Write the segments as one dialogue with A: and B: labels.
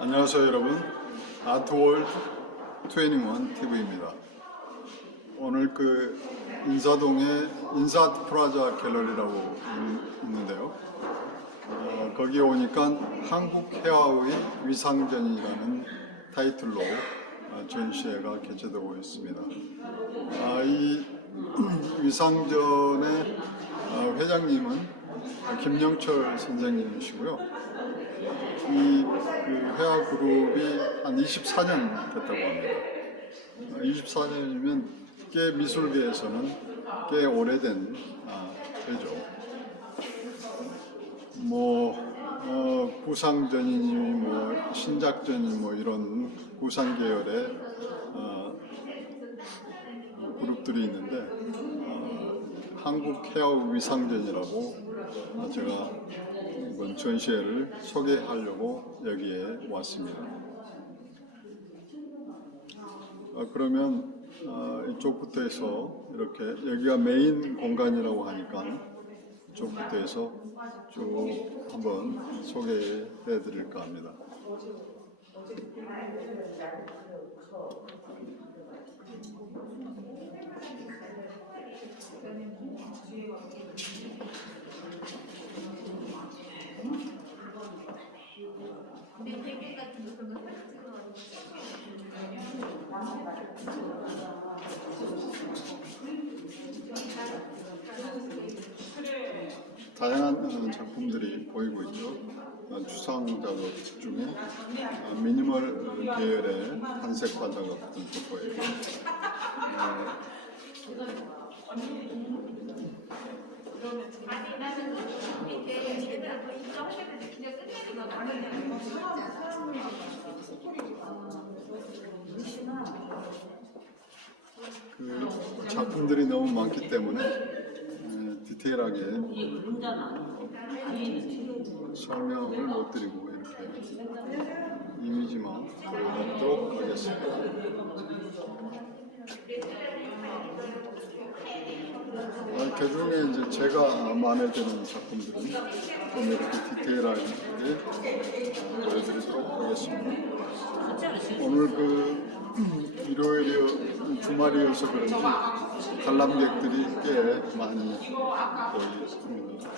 A: 안녕하세요 여러분. 아트월드 21 TV입니다. 오늘 그 인사동에 인사아트 프라자 갤러리라고 있는데요. 어, 거기 오니까 한국 회화의 위상전이라는 타이틀로 어, 전시회가 개최되고 있습니다. 아, 이 위상전의 어, 회장님은 김영철 선생님이시고요 이그 회화 그룹이 한 24년 됐다고 합니다. 24년이면 꽤 미술계에서는 꽤 오래된 아, 회죠. 뭐 어, 구상전이니 뭐 신작전이 뭐 이런 구상 계열의 어, 그룹들이 있는데 어, 한국 헤어 위상전이라고 제가 이번 전시회를 소개하려고 여기에 왔습니다. 아, 그러면 아, 이쪽부터 해서 이렇게 여기가 메인 공간이라고 하니까 이쪽부터 해서 쭉 한번 소개해 드릴까 합니다. 어, 작품들이 보이고 있죠. 어, 추상 작업 중에 어, 미니멀 계열의 한색화 작업들도 보이고 어,
B: 아니 나는 밑에 제대로 뭐 인정해야 그냥 끝내는 거 나는
A: 그 작품들이 너무 많기 때문에 에, 디테일하게 설명을 못 드리고 이렇게 이미지만 보여드리도록 하겠습니다. 아, 그 중에 이제 제가 마음에 드는 작품들은 좀 이렇게 디테일하게 보여드리도록 하겠습니다. 오늘 그 일요일이 주말이어서 그런지 관람객들이 꽤 많이 보입니다.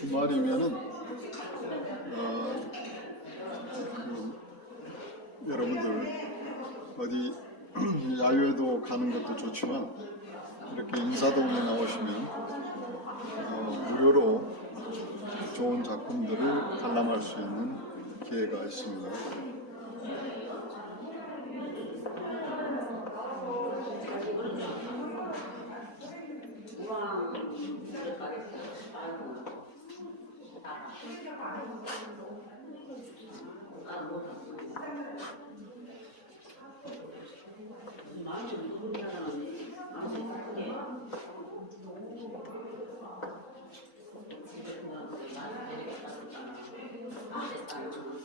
A: 주말이면은 어, 그 여러분들 어디 야유회도 가는 것도 좋지만 이렇게 작품들을 관람할 수 있는 기회가 있습니다. not as I would.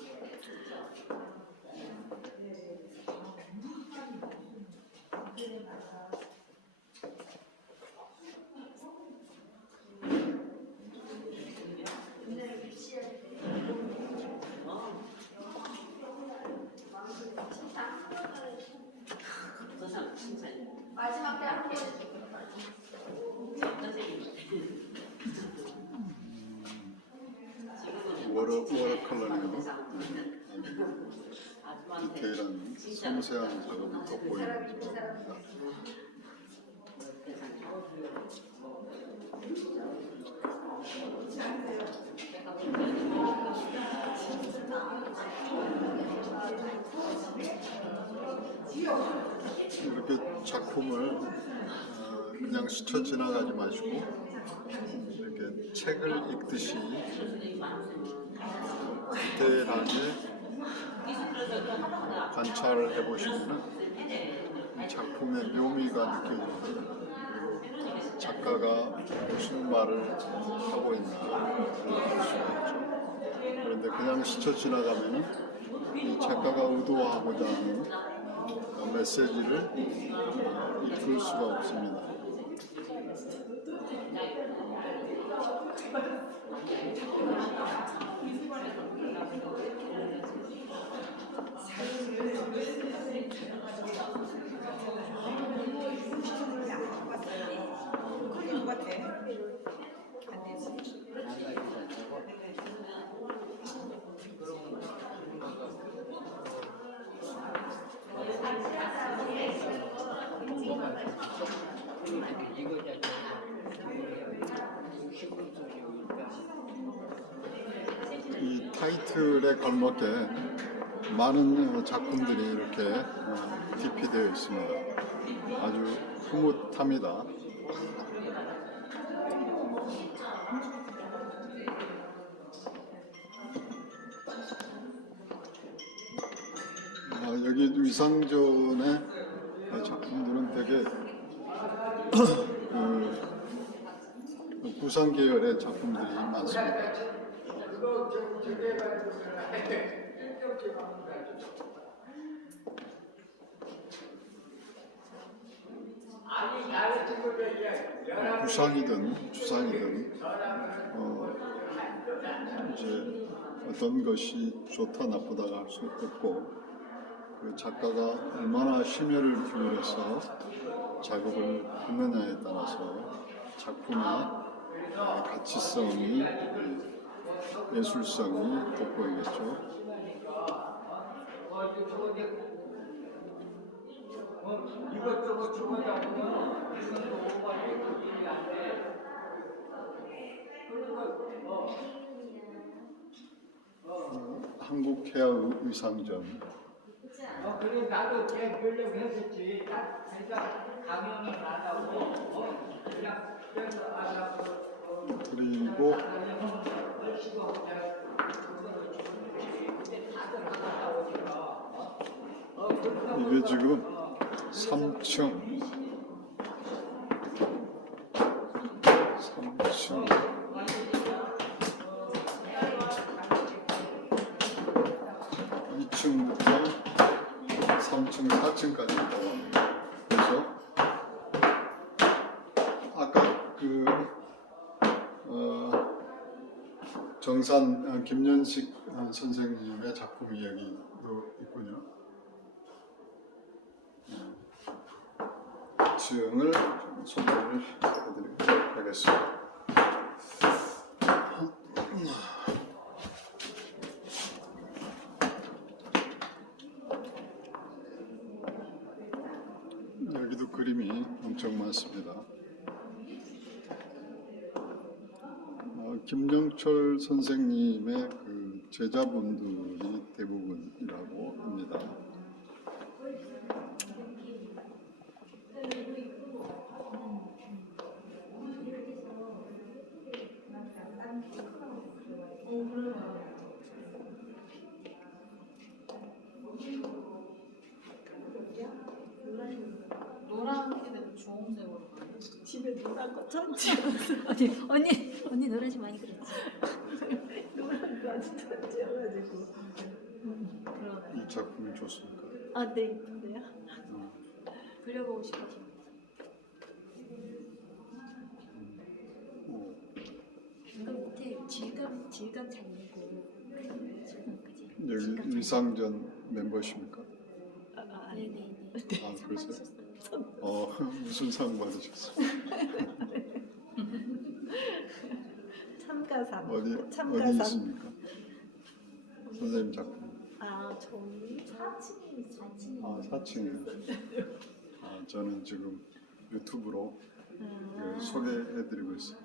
A: 디테일한 섬세한 작업이 돋보이는 작업입니다. 이렇게 작 작품을 어, 그냥 스쳐 지나가지 마시고 이렇게 책을 읽듯이 디테일하게 관찰을 해보시면 작품의 묘미가 느껴집니다. 그리고 작가가 무슨 말을 하고 있나 알 수가 있죠. 그런데 그냥 스쳐 지나가면은 이 작가가 의도하고자 하는 어, 메시지를 어, 읽을 수가 없습니다. 타이틀에 걸맞게 많은 어, 작품들이 이렇게 어, 기피되어 있습니다. 아주 흐뭇합니다. 아, 여기 위상전의 어, 작품들은 되게 그 구상 계열의 작품들이 많습니다. 구상이든 추상이든 어, 이제 어떤 것이 좋다 나쁘다가 할 수 없고 그 작가가 얼마나 심혈을 기울여서 작업을 했느냐에 따라서 작품의 어, 가치성이 예, 예술성이 돋보이겠죠. 어, 한국 해야 의상전
C: 어, 그래 나도 걔 보려고 했었지. 딱 진짜 강연을 안 하고 어, 그냥 그래서 안 하고 어,
A: 그리고
C: 그냥. 근데 다들 오니까 어, 어 그러다
A: 이게
C: 보니까
A: 지금
C: 어,
A: 3층 3층 김연식 어, 선생님의 작품이 여기도 있군요. 지형을 좀 소개를 해드리도록 하겠습니다. 여기도 그림이 엄청 많습니다. 어, 김영철 선생님의 그 제자분들이 대부분이라고 합니다.
B: 노란색에다가 주홍색으로
D: 집에 노란 거 천지
E: 언니 언니 언니 노래지 많이 들었지.
D: 노란 거 아주 천지여가지고.
B: 그러네.
A: 이 작품이 좋습니까?
E: 아, 네 이쁜데요.
A: 어,
B: 그려보고 싶어서.
A: 어,
E: 이거 밑에 질감 질감 잘 내고 그지?
A: 여기 위상전 멤버십니까?
E: 아, 아 네네네.
A: 아,
E: 상
A: 그러세요?
E: 어,
A: 무슨 상 받으셨어요?
D: 참가상.
A: 어디 어디
D: 참가상.
A: 있습니까? 선생님 작품.
D: 아 저희 4층에 있어요.
A: 아, 4층이요. 아, 저는 지금 유튜브로 그 소개해드리고 있어요.
B: 아,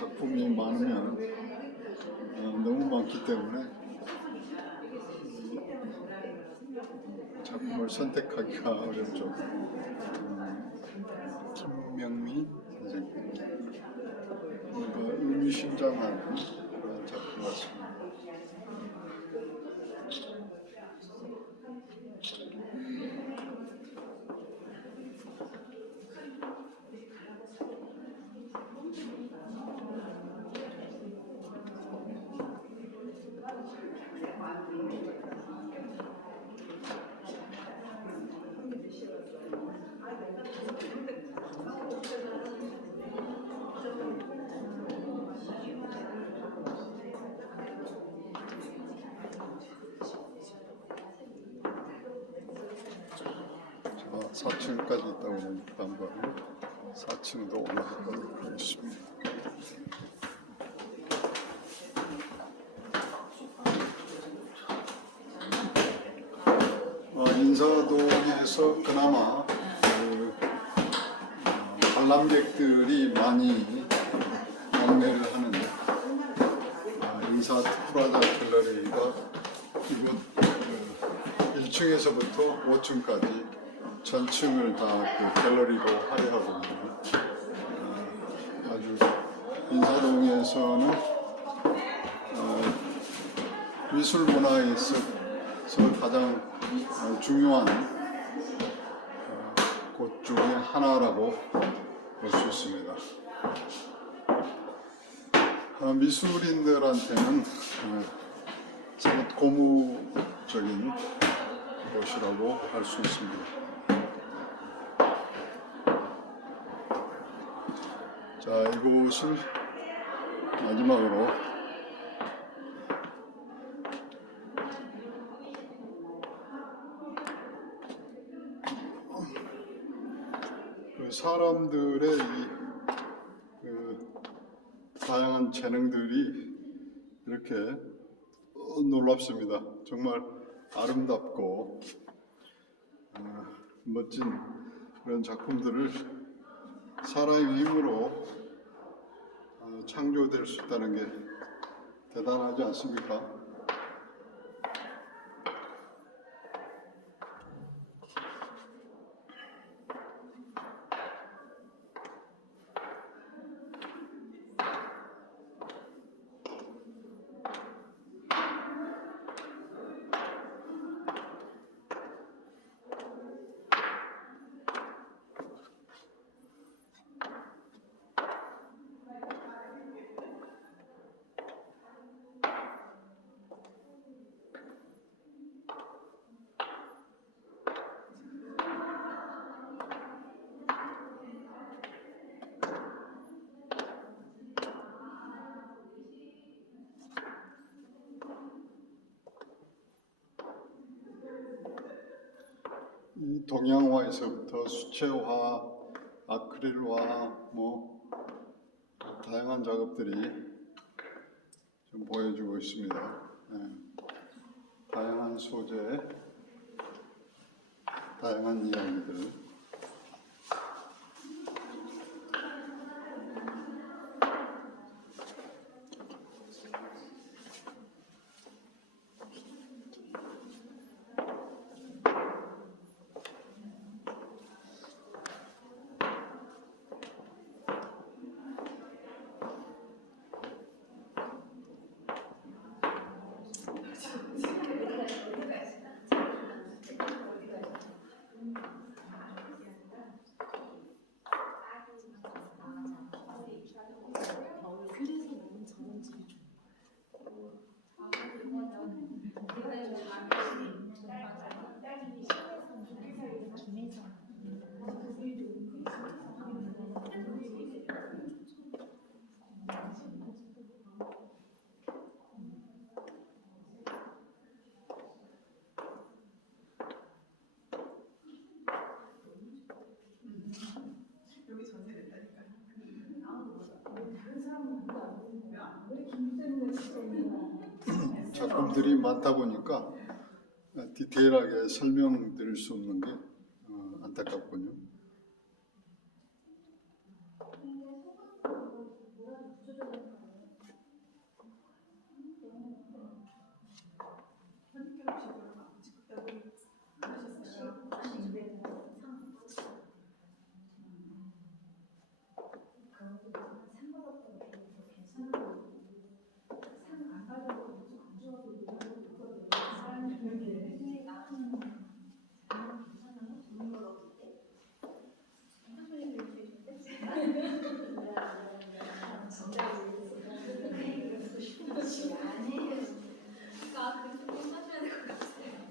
A: 작품이 많으면 어, 너무 많기 때문에 이 작품을 선택하기가 어렵죠. 7층까지 있다고 당부하고 4층으로 올라가도록 하겠습니다. 어, 인사동에서 그나마 그, 어, 관람객들이 많이 경매를 하는 어, 인사 프라자 갤러리가 이곳 그, 1층에서부터 5층까지 전층을 다 그 갤러리로 할애하고 있는 어, 아주 인사동에서는 어, 미술 문화에 있어서 가장 어, 중요한 어, 곳 중에 하나라고 볼 수 있습니다. 어, 미술인들한테는 어, 참 고무적인 곳이라고 할 수 있습니다. 자, 이곳을 마지막으로 그 사람들의 이 그 다양한 재능들이 이렇게 어, 놀랍습니다. 정말 아름답고 어, 멋진 그런 작품들을 사람의 힘으로 어, 창조될 수 있다는 게 대단하지 않습니까? 이 동양화에서부터 수채화, 아크릴화, 뭐 다양한 작업들이 좀 보여주고 있습니다. 예. 다양한 소재, 다양한 이야기들. 작품들이 많다 보니까 디테일하게 설명드릴 수 없는 게 어, 안타깝군요.
B: 아, 그좀 끝나줘야 될 것 같아요.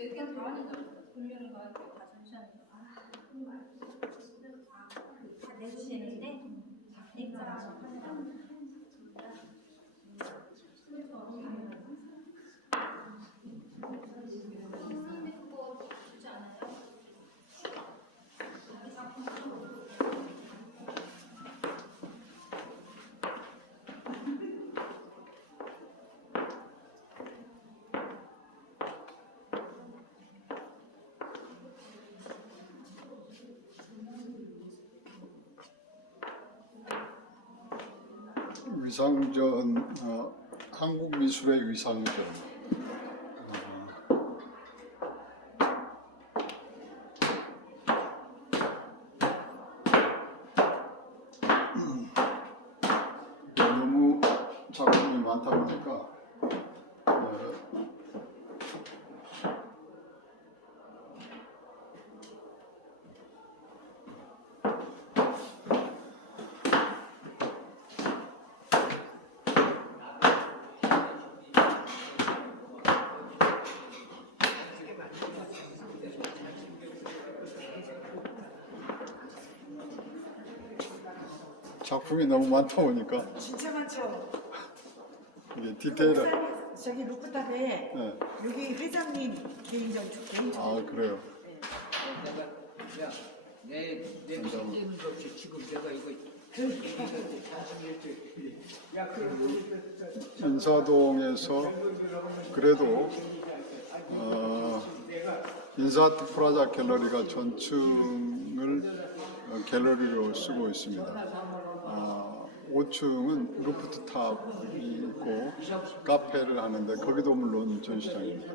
B: 이렇게 다니죠. 돌려는 거 같아요. 다 전시하는 거. 다 내주시는데 작니까 선생님이 그거 주지 않아요? 자기 작품
A: 위상전 어, 한국 미술의 위상전 어, 음, 너무 작품이 많다 보니까 어, 작품이 너무 많다 보니까
D: 진짜 많죠.
A: 이게 디테일을
D: 옥상, 저기 루프탑에
A: 네.
D: 여기 회장님 개인적 개인적
A: 아 그래요.
C: 내가 야, 내, 내 손재는 없이 지금 내가 이거
D: 그러니까
C: 야, 그럼
A: 인사동에서 그래도 어, 인사아트 프라자 갤러리가 전층을 어, 갤러리로 쓰고 있습니다. 어, 5층은 루프트탑이 있고 카페를 하는데 거기도 물론 전시장입니다.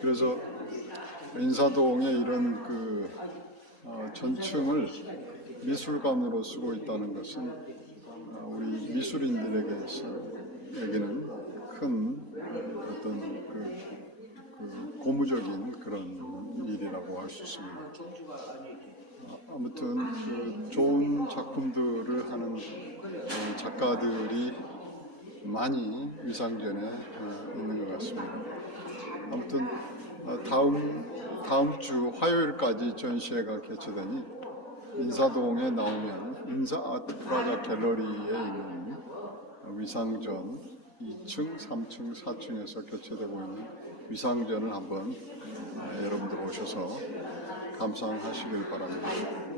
A: 그래서 인사동에 이런 그 어, 전층을 미술관으로 쓰고 있다는 것은 어, 우리 미술인들에게는 큰 어떤 그, 그 고무적인 그런 일이라고 할 수 있습니다. 어, 아무튼 그 좋은 작품들을 하는 어, 작가들이 많이 위상전에 어, 있는 것 같습니다. 아무튼 어, 다음 다음 주 화요일까지 전시회가 개최되니 인사동에 나오면 인사 아트 프라자 갤러리에 있는 위상전 2층, 3층, 4층에서 개최되고 있는 위상전을 한번 어, 여러분들 오셔서 감상하시길 바랍니다.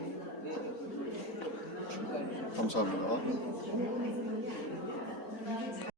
A: 감사합니다.